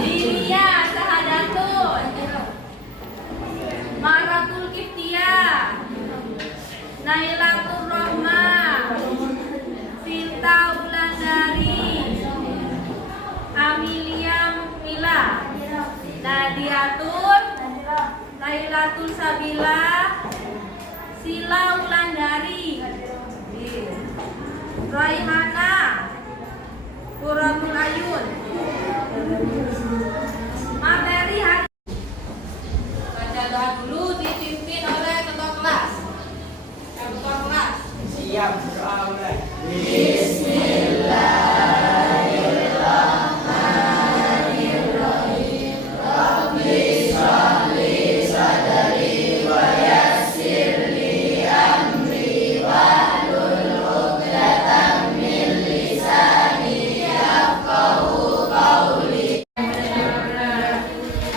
Dinia Sahadatun, Maratul Kiftia, Nailatul Rohma, Sinta Wulandari, Amelia Mukmila, Nadiatun, Lailatul Sabila, Sila Wulandari, Raihana, Qurratul Ayun. Materi hari baca doa dulu dipimpin oleh ketua kelas. Ketua kelas. Siap, doa mulai.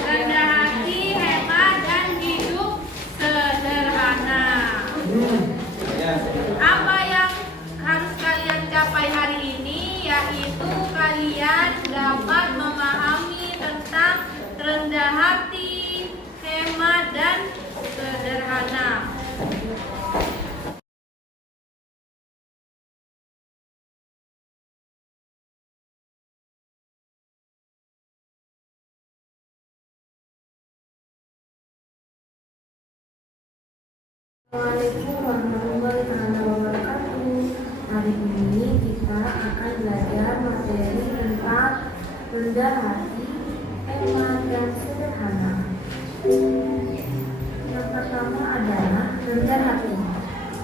Rendah hati, hemat, dan hidup sederhana. Apa yang harus kalian capai hari ini, yaitu kalian dapat memahami tentang rendah hati, hemat, dan sederhana. Assalamualaikum warahmatullahi wabarakatuh. Hari ini kita akan belajar materi tentang rendah hati, hemat, dan sederhana. Yang pertama adalah rendah hati.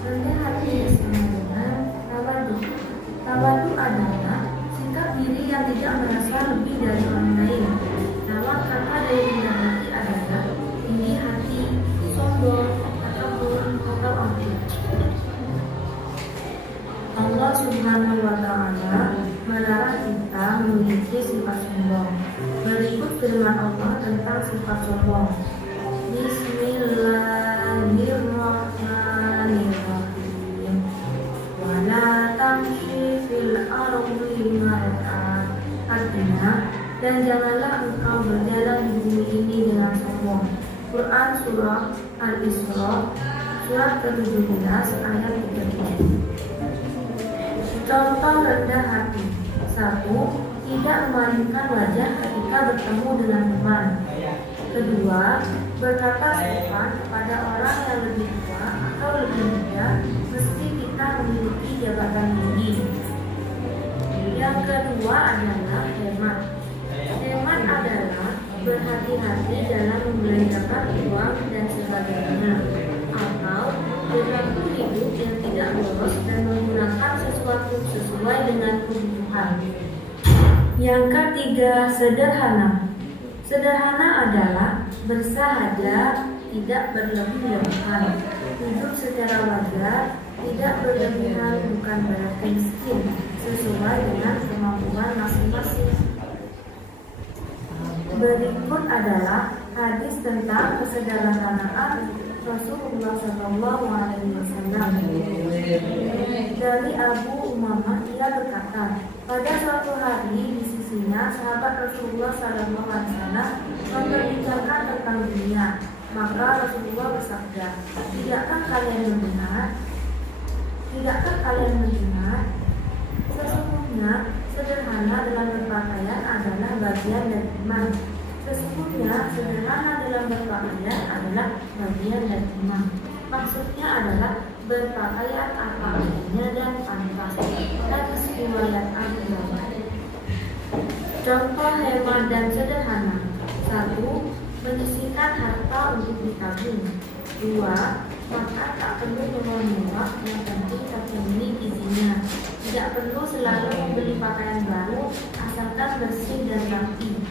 Rendah hati sama dengan tawadu. Tawadu adalah sikap diri yang tidak merasa lebih dari orang lain. Lawan kata dari rendah hati adalah tinggi hati, sombong, atau angkuh. Allah Subhanahu wa Ta'ala melarang kita memiliki sifat sombong. Berikut firman Allah tentang sifat sombong. Bismillahirrahmanirrahim. Wala tamshi fil ardi marha. Artinya, dan janganlah engkau berjalan di bumi ini dengan sombong. Quran Surah Al-Isra Surat ke-17 ayat 30. Contoh rendah hati. 1. Tidak memalingkan wajah ketika bertemu dengan teman. 2. Berkata sopan kepada orang yang lebih tua atau lebih muda meski kita memiliki jabatan tinggi. Yang kedua adalah hemat. Hemat adalah berhati-hati dalam membelanjakan uang dan sebagainya, atau perilaku hidup yang tidak boros dan menggunakan sesuatu sesuai dengan kebutuhan. Yang ketiga, sederhana. Sederhana adalah bersahaja, tidak berlebih-lebihan, hidup secara wajar, tidak berlebihan, bukan berarti miskin, sesuai dengan kemampuan masing-masing. Berikut adalah hadis tentang kesederhanaan Rasulullah SAW. Dari Abu Umamah, ia berkata, pada suatu hari di sisinya sahabat Rasulullah SAW memperbincangkan tentang dunia. Maka Rasulullah bersabda, Tidakkah kalian mendengar? Sesungguhnya sederhana dalam berpakaian adalah bagian dari iman. Sesungguhnya sederhana dalam berpakaian adalah bagian dari iman. Maksudnya adalah berpakaian apa adanya dan pantas. Hadis riwayat Abu Dawud. Contoh hemat dan sederhana. 1. Menyisihkan harta untuk ditabung. 2. Maka tak perlu mewah-mewah, yang penting terpenuhi gizinya. Tidak perlu selalu membeli pakaian baru, asalkan bersih dan rapi.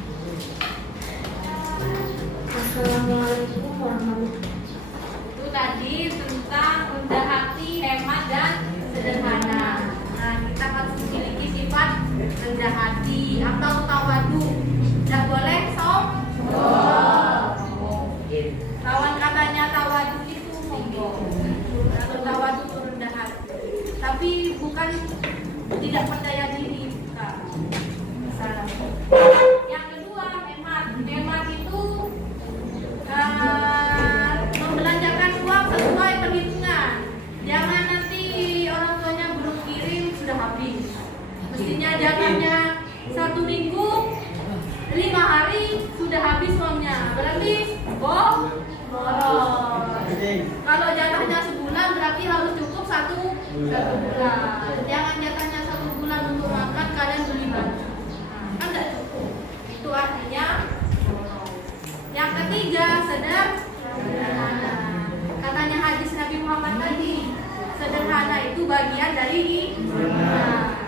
Assalamualaikum warahmatullahi wabarakatuh. Itu tadi tentang rendah hati, hemat, dan sederhana. Nah, kita harus memiliki sifat rendah hati atau tawadu. Tidak boleh sombong. Lawan katanya tawadu itu sombong. Tawadu itu rendah hati. Tapi bukan tidak percaya diri. Bukan. Salah. Yang kedua, hemat. Mestinya jatahnya 1 minggu, 5 hari sudah habis uangnya. Berarti boros. Kalau jatahnya sebulan berarti harus cukup satu bulan. Jangan jatahnya 1 bulan untuk makan kalian beli baju. Kan tidak cukup. Itu artinya boros. Yang ketiga, sederhana. Katanya hadis Nabi Muhammad tadi, sederhana itu bagian dari iman.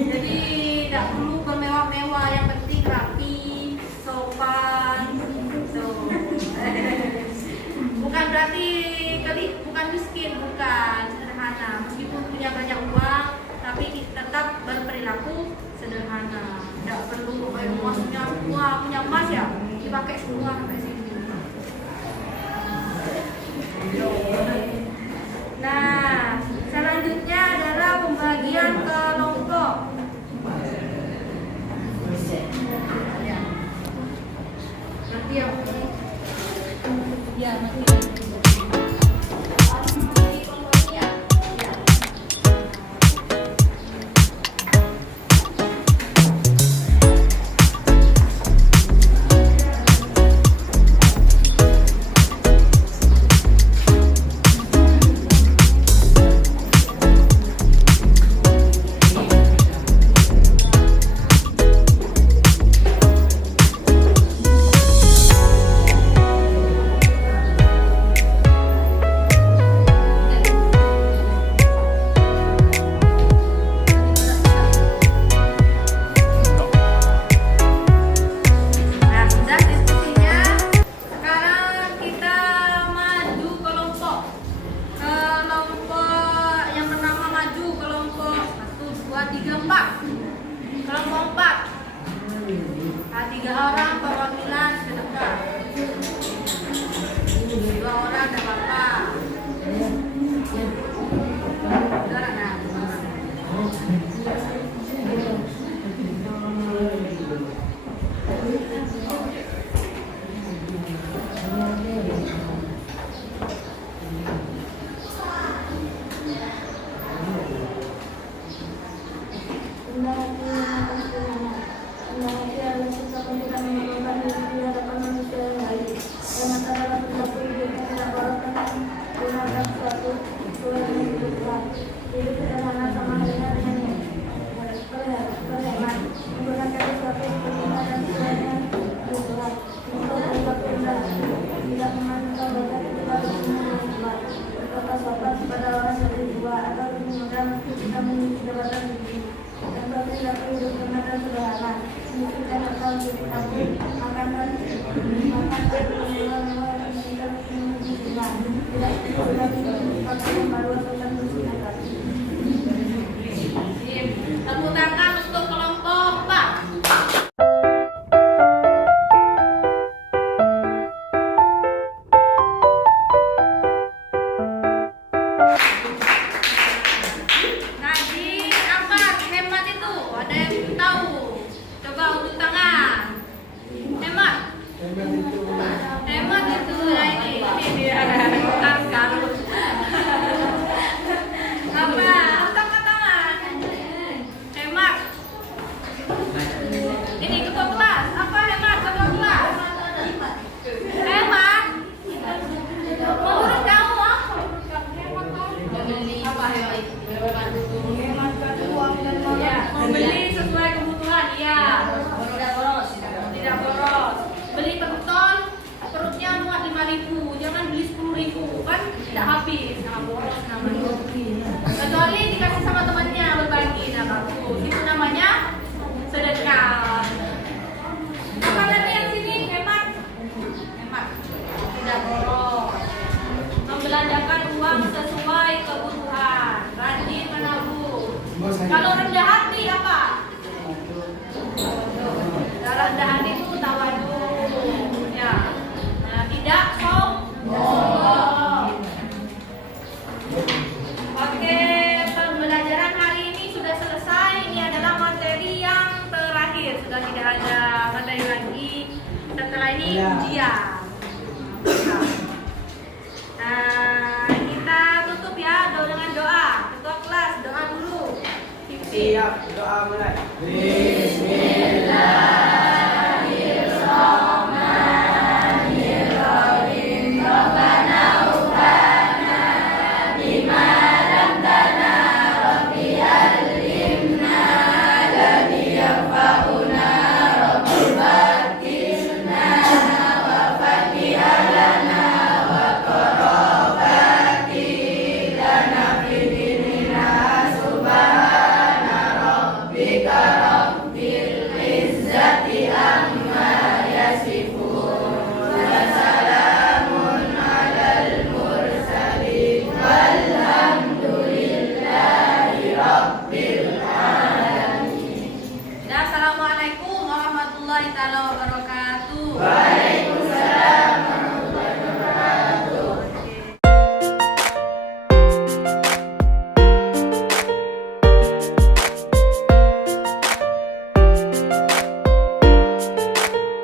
Jadi tidak perlu bermewah-mewah, yang penting rapi, sopan. Bukan berarti bukan miskin, bukan, sederhana. Meskipun punya banyak uang, tapi tetap berperilaku sederhana. Tidak perlu emasnya semua, punya emas ya dipakai semua sampai sini. Nah, selanjutnya adalah pembagian kelompok. Ya. Nanti yang ya nanti. Tepuk tangan untuk kelompok 4. Ngaji apa? Hemat itu. Ada yang tahu? Coba unjuk tangan. Hemat. Hemat itu ya ini dia. Bukan karut. Apa? Angkat tangan. Hemat. Ini ketua kelas. Apa hemat ketua kelas? Hemat. Menurut kamu apa? Apa hemat? Ya, membeli sesuai kebutuhan, ya. Tidak boros. Beli pentol, perutnya muat 5.000, jangan beli 10.000, kan tidak habis. Nah, boros namanya. Kecuali dikasih sama temannya berbagi, nah bagus. Itu namanya sedekah. Apa tadi yang sini hemat? Hemat. Tidak boros. Membelanjakan uang sesuai kebutuhan. Rajin menabung. Kalau rendah hati apa? Rendah hati itu tawadu. Ya. Nah, tidak sombong. Oke, pembelajaran hari ini sudah selesai. Ini adalah materi yang terakhir. Sudah tidak ada materi lagi. Setelah ini ujian. Nah, kita tutup ya dengan doa. Ketua kelas doa dulu. Siap, doa mulai. Ya, assalamualaikum warahmatullahi taala wabarakatuh.